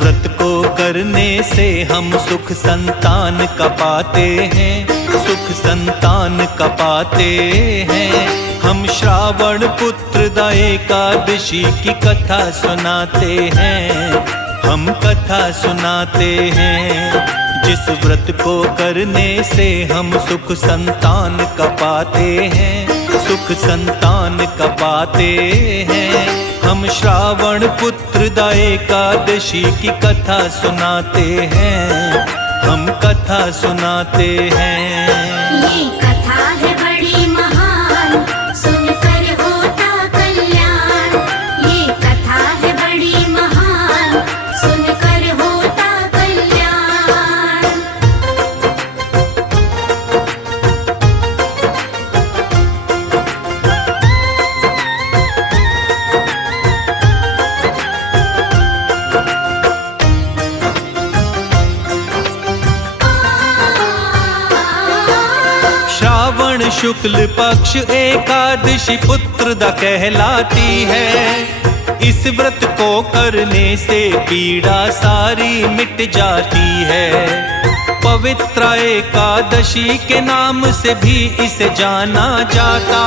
व्रत को करने से हम सुख संतान का पाते हैं, सुख संतान का पाते हैं। हम श्रावण पुत्र द एकादशी की कथा सुनाते हैं, हम कथा सुनाते हैं। जिस व्रत को करने से हम सुख संतान का पाते हैं, सुख संतान का पाते हैं। हम श्रावण पुत्र द एकादशी की कथा सुनाते हैं, हम कथा सुनाते हैं। ये कथा है बड़ी महान, सुनकर होता कल्याण। ये कथा है बड़ी महान, सुनकर होता कल्याण। श्रावण शुक्ल पक्ष एकादशी पुत्र द कहलाती है। इस व्रत को करने से पीड़ा सारी मिट जाती है। पवित्र एकादशी के नाम से भी इसे जाना जाता।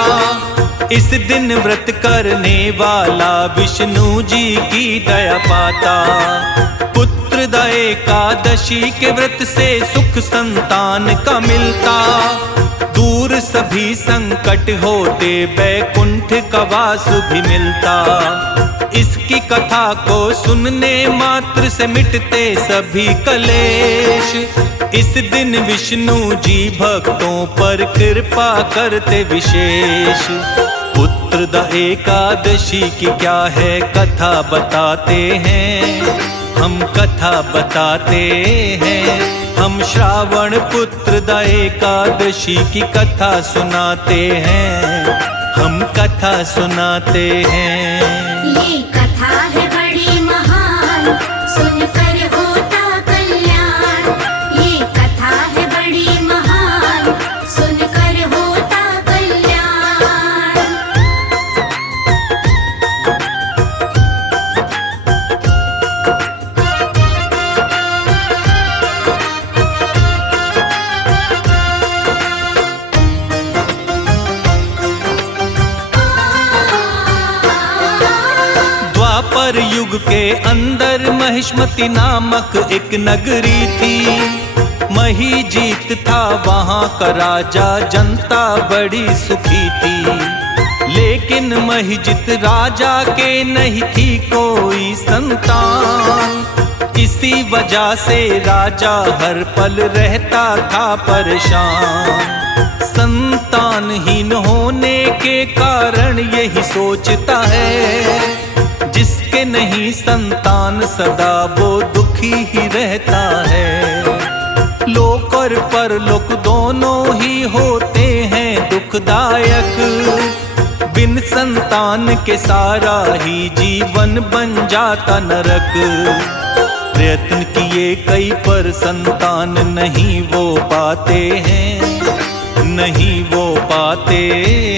इस दिन व्रत करने वाला विष्णु जी की दया पाता। पुत्र द एकादशी के व्रत से सुख संतान का मिलता। दूर सभी संकट होते बैकुंठ का वास भी मिलता। इसकी कथा को सुनने मात्र से मिटते सभी कलेश। इस दिन विष्णु जी भक्तों पर कृपा करते विशेष। पुत्र द एकादशी की क्या है कथा बताते हैं, हम कथा बताते हैं। हम श्रावण पुत्र द एकादशी की कथा सुनाते हैं, हम कथा सुनाते हैं। ये कथा है बड़ी महान, सुनकर होता कल्याण। ये कथा है बड़ी महान, सुनकर होता कल्याण। द्वापर युग के अंदर महिष्मति नामक एक नगरी थी। मही जीत था वहाँ का राजा, जनता बड़ी सुखी थी। लेकिन महिजित राजा के नहीं थी कोई संतान। इसी वजह से राजा हर पल रहता था परेशान। संतानहीन होने के कारण यही सोचता है, जिसके नहीं संतान सदा वो दुखी ही रहता है। लोक और परलोक दोनों ही होते हैं दुखदायक। बिन संतान के सारा ही जीवन बन जाता नरक। प्रयत्न किए कई पर संतान नहीं वो पाते हैं, नहीं वो पाते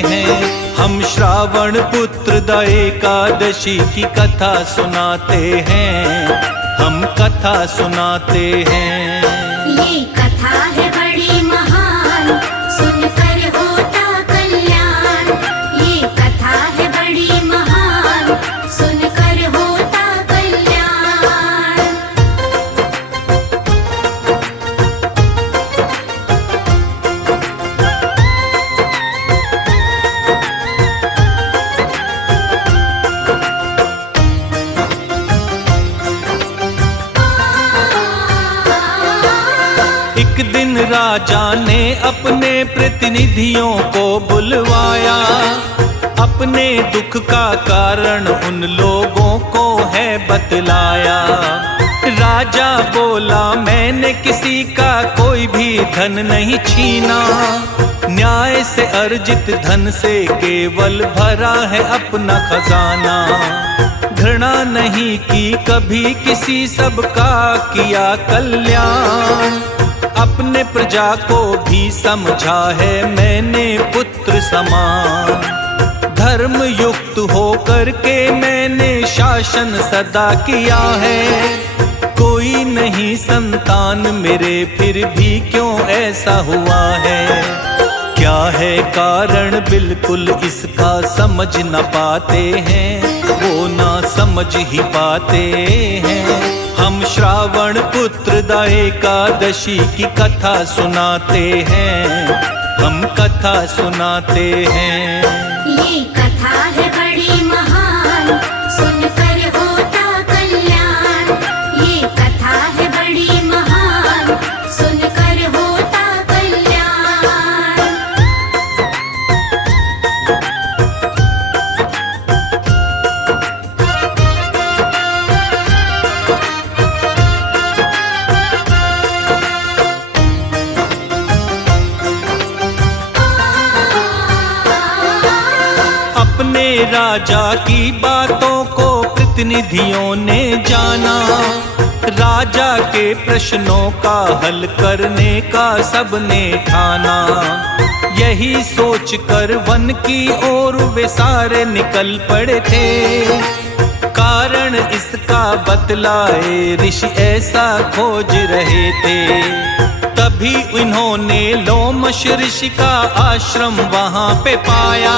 हैं। हम श्रावण पुत्र द एकादशी की कथा सुनाते हैं, हम कथा सुनाते हैं। ये कथा है बड़ी महान, सुनकर होता कल्याण। ये कथा है बड़ी महान, सुनकर होता कल्याण। एक दिन राजा ने अपने प्रतिनिधियों को बुलवाया। अपने दुख का कारण उन लोगों को है बतलाया। राजा बोला मैंने किसी का कोई भी धन नहीं छीना। न्याय से अर्जित धन से केवल भरा है अपना खजाना। घृणा नहीं की कभी किसी, सबका किया कल्याण। अपने प्रजा को भी समझा है मैंने पुत्र समान। धर्म युक्त होकर के मैंने शासन सदा किया है। कोई नहीं संतान मेरे, फिर भी क्यों ऐसा हुआ है? क्या है कारण बिल्कुल इसका समझ न पाते हैं, वो ना समझ ही पाते हैं। हम श्रावण पुत्र दा एकादशी की कथा सुनाते हैं, हम कथा सुनाते हैं। ये कथा है बड़ी महान, सुनकर होता कल्याण। ये कथा है बड़ी महान, सुनकर होता कल्याण। अपने राजा की बातों को प्रतिनिधियों ने जाना, राजा के प्रश्नों का हल करने का सबने ठाना। यही सोच कर वन की ओर वे सारे निकल पड़े थे, कारण इसका बतलाए ऋषि ऐसा खोज रहे थे। तभी इन्होंने लोमश ऋषि का आश्रम वहां पे पाया,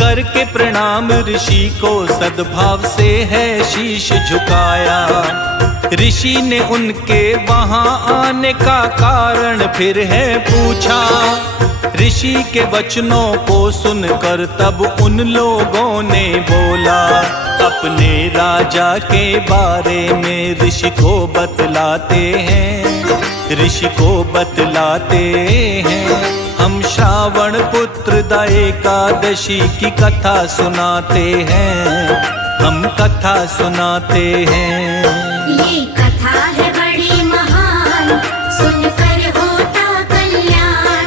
करके प्रणाम ऋषि को सद्भाव से है शीश झुकाया। ऋषि ने उनके वहां आने का कारण फिर है पूछा, ऋषि के वचनों को सुनकर तब उन लोगों ने बोला, अपने राजा के बारे में ऋषि को बतलाते हैं, ऋषि को बतलाते हैं। हम श्रावण पुत्र दा एकादशी की कथा सुनाते हैं, हम कथा सुनाते हैं। ये कथा है बड़ी महान, सुनकर होता कल्याण।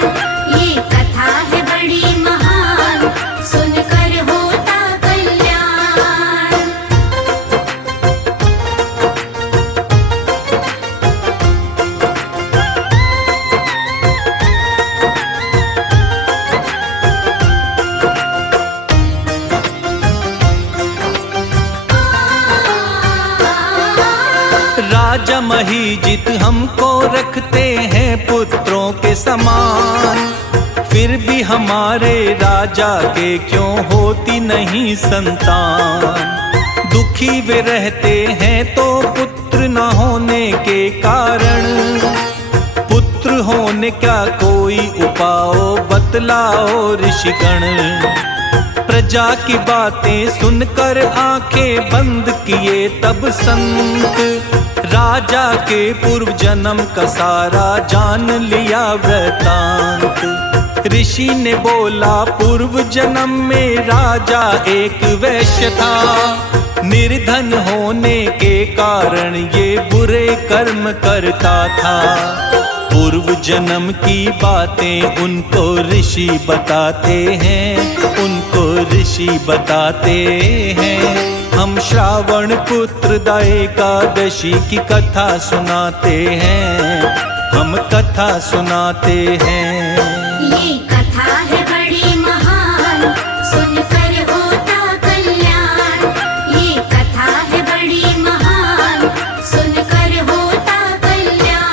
ये कथा है बड़ी महान, सुनकर होता कल्याण। राजा महीजित हमको रखते हैं पुत्रों के समान, फिर भी हमारे राजा के क्यों होती नहीं संतान। दुखी वे रहते हैं तो पुत्र न होने के कारण, पुत्र होने का कोई उपाय बतलाओ ऋषिगण। प्रजा की बातें सुनकर आंखें बंद किए तब संत, राजा के पूर्व जन्म का सारा जान लिया वृतांत। ऋषि ने बोला, पूर्व जन्म में राजा एक वैश्य था, निर्धन होने के कारण ये बुरे कर्म करता था। पूर्व जन्म की बातें उनको ऋषि बताते हैं, उनको ऋषि बताते हैं। हम श्रावण पुत्र दा एकादशी की कथा सुनाते हैं, हम कथा सुनाते हैं। ये कथा है बड़ी महान, सुनकर होता कल्याण। ये कथा है बड़ी महान, सुनकर होता कल्याण।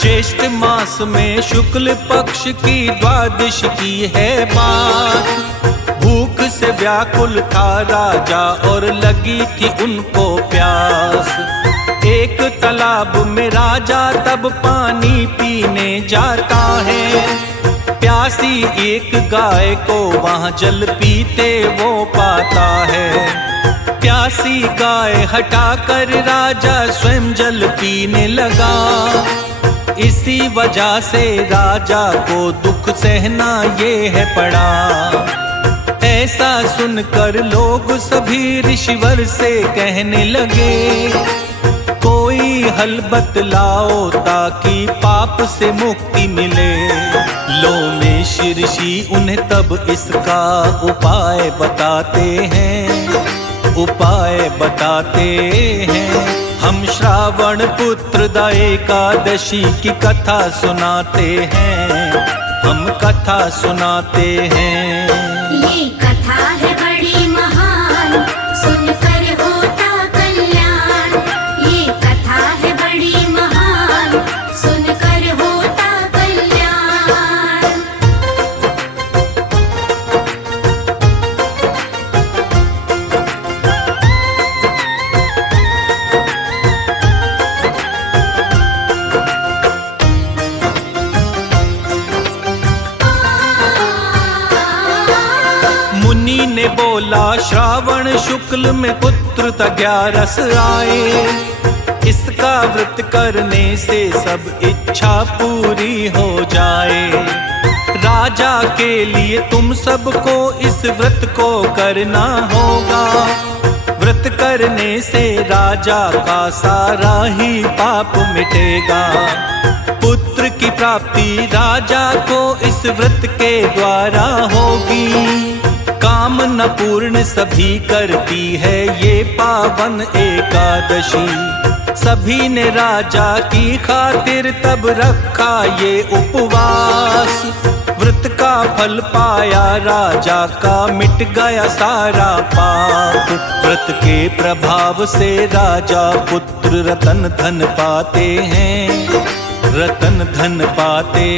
ज्येष्ठ मास में शुक्ल पक्ष की द्वादश की है बात। भूख से व्याकुल था राजा और लगी थी उनको प्यास। एक तालाब में राजा तब पानी पीने जाता है, प्यासी एक गाय को वहाँ जल पीते वो पाता है। प्यासी गाय हटाकर राजा स्वयं जल पीने लगा, इसी वजह से राजा को दुख सहना ये है पड़ा। ऐसा सुनकर लोग सभी ऋषिवर से कहने लगे, कोई हल बतलाओ ताकि पाप से मुक्ति मिले। लोमेश ऋषि उन्हें तब इसका उपाय बताते हैं, उपाय बताते हैं। हम श्रावण पुत्र दा एकादशी की कथा सुनाते हैं, हम कथा सुनाते हैं। ये कथा है बड़ी महान, सुनकर होता कल्याण। ये कथा है बड़ी महान, सुनकर होता कल्याण। मुनि ने बोला श्रावण शुक्ल में पुत्र ग्यारस आए, इसका व्रत करने से सब इच्छा पूरी हो जाए। राजा के लिए तुम सबको इस व्रत को करना होगा। व्रत करने से राजा का सारा ही पाप मिटेगा। पुत्र की प्राप्ति राजा को इस व्रत के द्वारा होगी। कामना पूर्ण सभी करती है ये पावन एकादशी। सभी ने राजा की खातिर तब रखा ये उपवास। व्रत का फल पाया राजा का, मिट गया सारा पाप। व्रत के प्रभाव से राजा पुत्र रतन धन पाते हैं, रतन धन पाते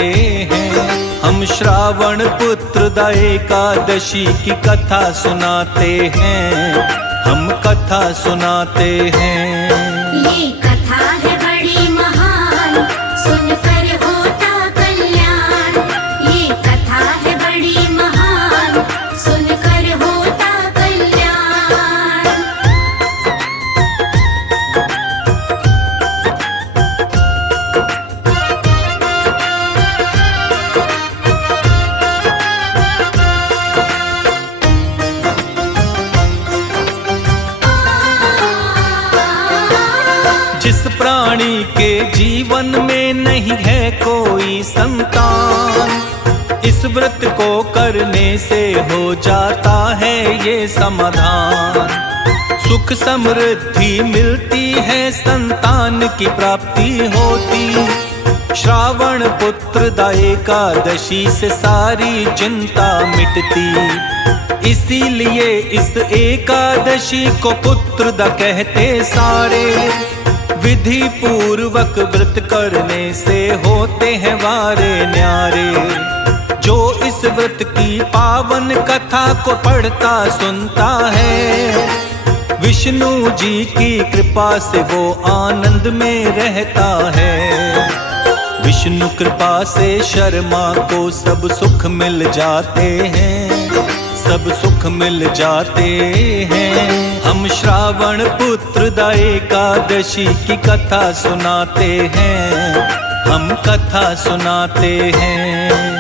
हैं। हम श्रावण पुत्र दा एकादशी की कथा सुनाते हैं, हम कथा सुनाते हैं। ये कथा है बड़ी महान, सुनकर होता कल्याण। ये कथा है बड़ी महान, सुनकर होता कल्याण। जिस प्राणी के जीवन में नहीं है कोई संतान, इस व्रत को करने से हो जाता है ये समाधान। सुख समृद्धि मिलती है, संतान की प्राप्ति होती। श्रावण पुत्र दा एकादशी से सारी चिंता मिटती। इसीलिए इस एकादशी को पुत्र दा कहते सारे। विधि पूर्वक व्रत करने से होते हैं वारे न्यारे। जो इस व्रत की पावन कथा को पढ़ता सुनता है, विष्णु जी की कृपा से वो आनंद में रहता है। विष्णु कृपा से शर्मा को सब सुख मिल जाते हैं, सब सुख मिल जाते हैं। हम श्रावण पुत्र दा एकादशी की कथा सुनाते हैं, हम कथा सुनाते हैं।